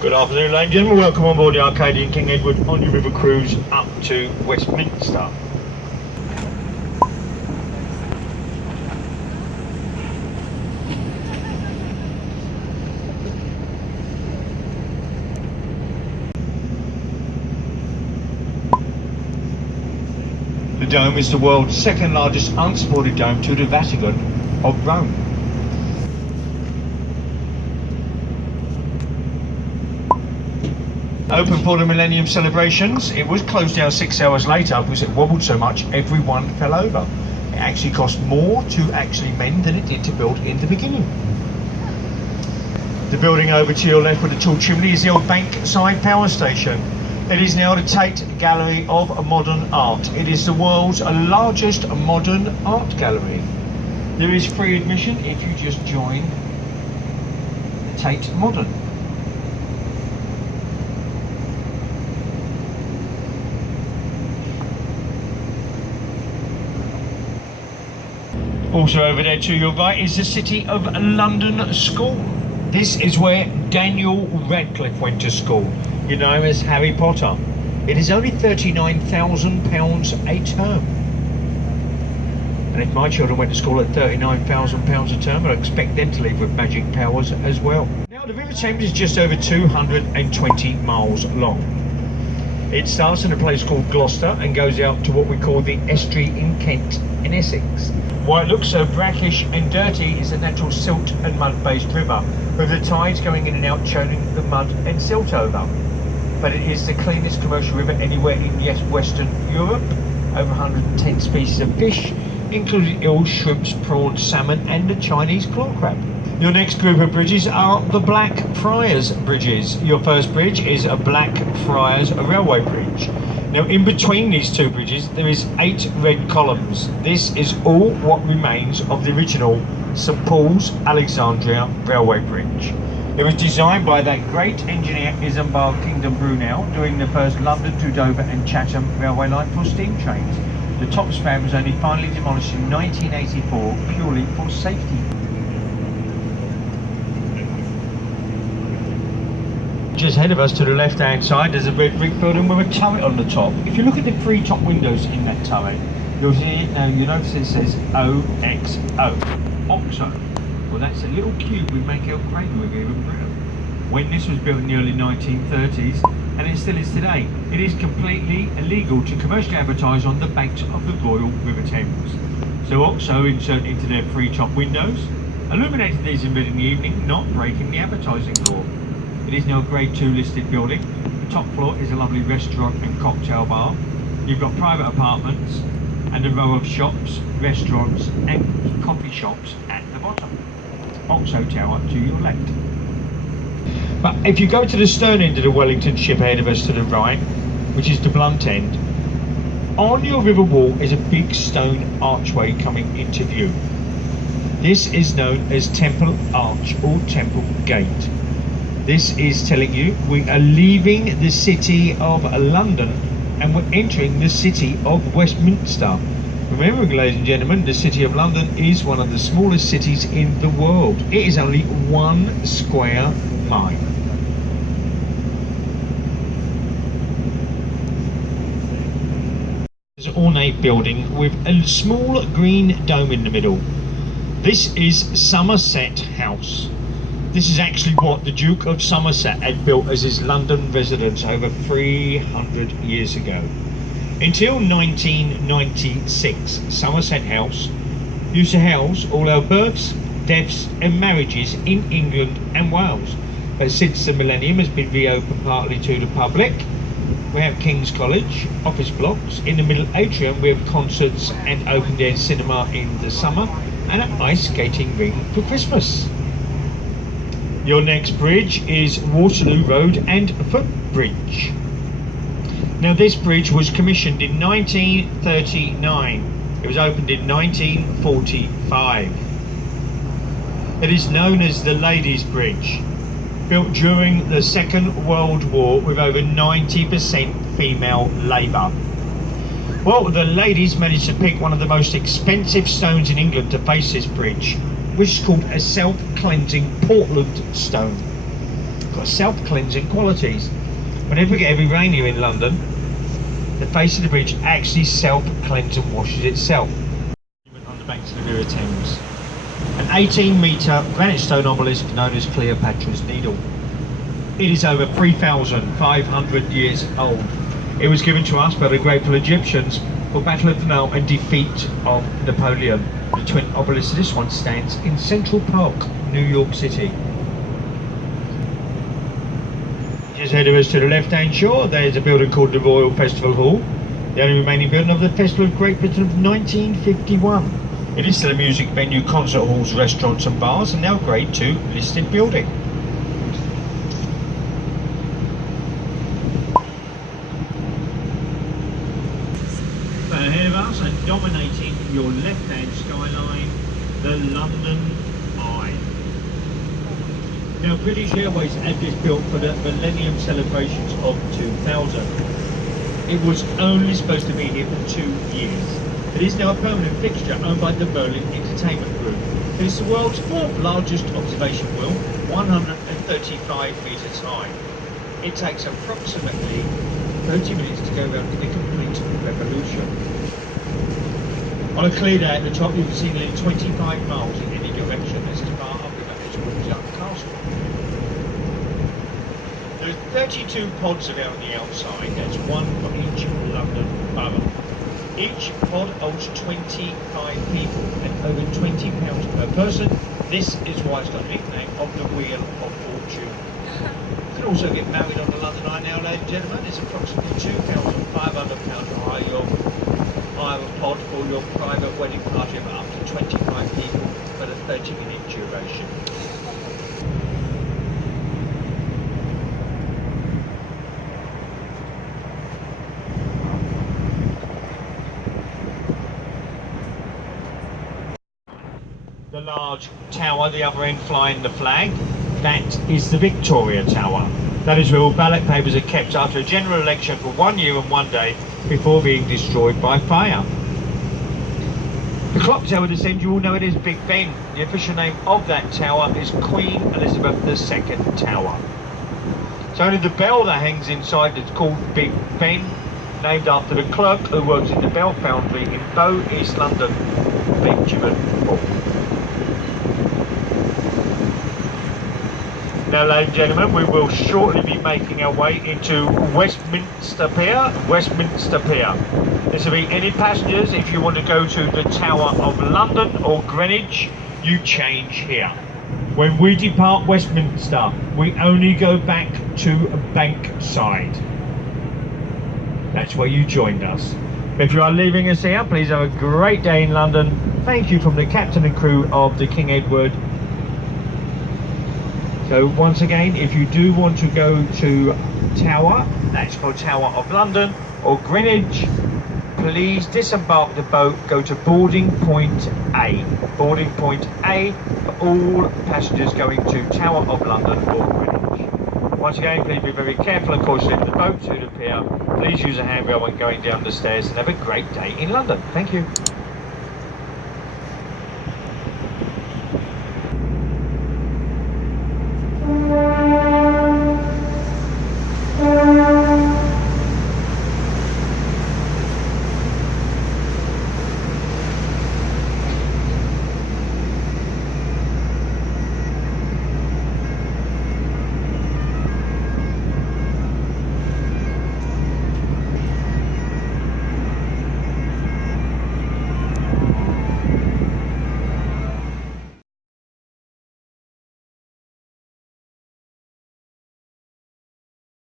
Good afternoon, ladies and gentlemen. Welcome on board the Arcadian King Edward on your river cruise up to Westminster. The dome is the world's second largest unsupported dome to the Vatican of Rome. Open for the Millennium celebrations. It was closed down 6 hours later because it wobbled so much everyone fell over. It actually cost more to actually mend than it did to build in the beginning. The building over to your left with the tall chimney is the old Bankside power station. It is now the Tate Gallery of Modern Art. It is the world's largest modern art gallery. There is free admission if you just join Tate Modern. Also over there to your right is the City of London School. This is where Daniel Radcliffe went to school. You know him as Harry Potter. It is only £39,000 a term. And if my children went to school at £39,000 a term, I'd expect them to leave with magic powers as well. Now the River Thames is just over 220 miles long. It starts in a place called Gloucester and goes out to what we call the estuary in Kent in Essex. Why it looks so brackish and dirty is a natural silt and mud based river, with the tides going in and out churning the mud and silt over. But it is the cleanest commercial river anywhere in Western Europe. Over 110 species of fish, including eels, shrimps, prawns, salmon and the Chinese claw crab. Your next group of bridges are the Blackfriars Bridges. Your first bridge is a Blackfriars Railway Bridge. Now in between these two bridges there is 8 red columns. This is all what remains of the original St Paul's Alexandria Railway Bridge. It was designed by that great engineer Isambard Kingdom Brunel during the first London to Dover and Chatham railway line for steam trains. The top span was only finally demolished in 1984 purely for safety. Just ahead of us to the left hand side there's a red brick building with a turret on the top. If you look at the 3 top windows in that turret, you'll see it now, you notice it says OXO, OXO. Well that's a little cube we make out grey with even brown. When this was built in the early 1930s, and it still is today, it is completely illegal to commercially advertise on the banks of the Royal River Thames. So OXO inserted into their 3 top windows, illuminated these in the evening, not breaking the advertising law. It is now a grade 2 listed building. The top floor is a lovely restaurant and cocktail bar. You've got private apartments and a row of shops, restaurants and coffee shops at the bottom. OXO Tower to your left. But if you go to the stern end of the Wellington ship ahead of us to the right, which is the blunt end, on your river wall is a big stone archway coming into view. This is known as Temple Arch or Temple Gate. This is telling you we are leaving the city of London and we're entering the city of Westminster. Remember, ladies and gentlemen, the city of London is one of the smallest cities in the world. It is only 1 square mile. It's an ornate building with a small green dome in the middle. This is Somerset House. This is actually what the Duke of Somerset had built as his London residence over 300 years ago. Until 1996, Somerset House used to house all our births, deaths and marriages in England and Wales. But since the millennium has been reopened partly to the public, we have King's College, office blocks, in the middle atrium we have concerts and open air cinema in the summer and an ice skating rink for Christmas. Your next bridge is Waterloo Road and Footbridge. Now this bridge was commissioned in 1939. It was opened in 1945. It is known as the Ladies' Bridge, built during the Second World War with over 90% female labour. Well, the ladies managed to pick one of the most expensive stones in England to face this bridge, which is called a self-cleansing Portland stone. got self-cleansing qualities. Whenever we get heavy rain here in London, the face of the bridge actually self-cleanses and washes itself. On the banks of the River Thames. An 18-metre granite stone obelisk known as Cleopatra's Needle. It is over 3,500 years old. It was given to us by the grateful Egyptians for Battle of Thames and defeat of Napoleon. The twin obelisk of this one stands in Central Park, New York City. Just ahead of us to the left-hand shore, there's a building called the Royal Festival Hall, the only remaining building of the Festival of Great Britain of 1951. It is still a music venue, concert halls, restaurants and bars, and now a Grade 2 listed building. Ahead of us and dominating your left-hand skyline, the London Eye. Now, British Airways had this built for the Millennium celebrations of 2000. It was only supposed to be here for 2 years. It is now a permanent fixture owned by the Berlin Entertainment Group. It is the world's fourth largest observation wheel, 135 metres high. It takes approximately 30 minutes to go around a complete revolution. On a clear day at the top, you can see nearly 25 miles in any direction. This is far up in that Windsor Castle. There are 32 pods around the outside. That's one for each London borough. Each pod holds 25 people and over £20 per person. This is why it's got the nickname of the Wheel of Fortune. You can also get married on the London Eye now, ladies and gentlemen. It's approximately £2,500 to hire a pod for your private wedding party of up to 25 people for the 30-minute duration. The large tower, the other end flying the flag, that is the Victoria Tower. That is where all ballot papers are kept after a general election for 1 year and 1 day before being destroyed by fire. The clock tower descends, you all know it is Big Ben. The official name of that tower is Queen Elizabeth II Tower. It's only the bell that hangs inside that's called Big Ben, named after the clerk who works in the bell foundry in Bow, East London, Benjamin Ball. Now, ladies and gentlemen, we will shortly be making our way into Westminster Pier. Westminster Pier. This will be any passengers, if you want to go to the Tower of London or Greenwich, you change here. When we depart Westminster, we only go back to Bankside. That's where you joined us. If you are leaving us here, please have a great day in London. Thank you from the captain and crew of the King Edward. So once again, if you do want to go to Tower, that's called Tower of London, or Greenwich, please disembark the boat, go to boarding point A. Boarding point A for all passengers going to Tower of London or Greenwich. Once again, please be very careful and cautious leaving the boat to the pier. Please use a handrail when going down the stairs and have a great day in London. Thank you.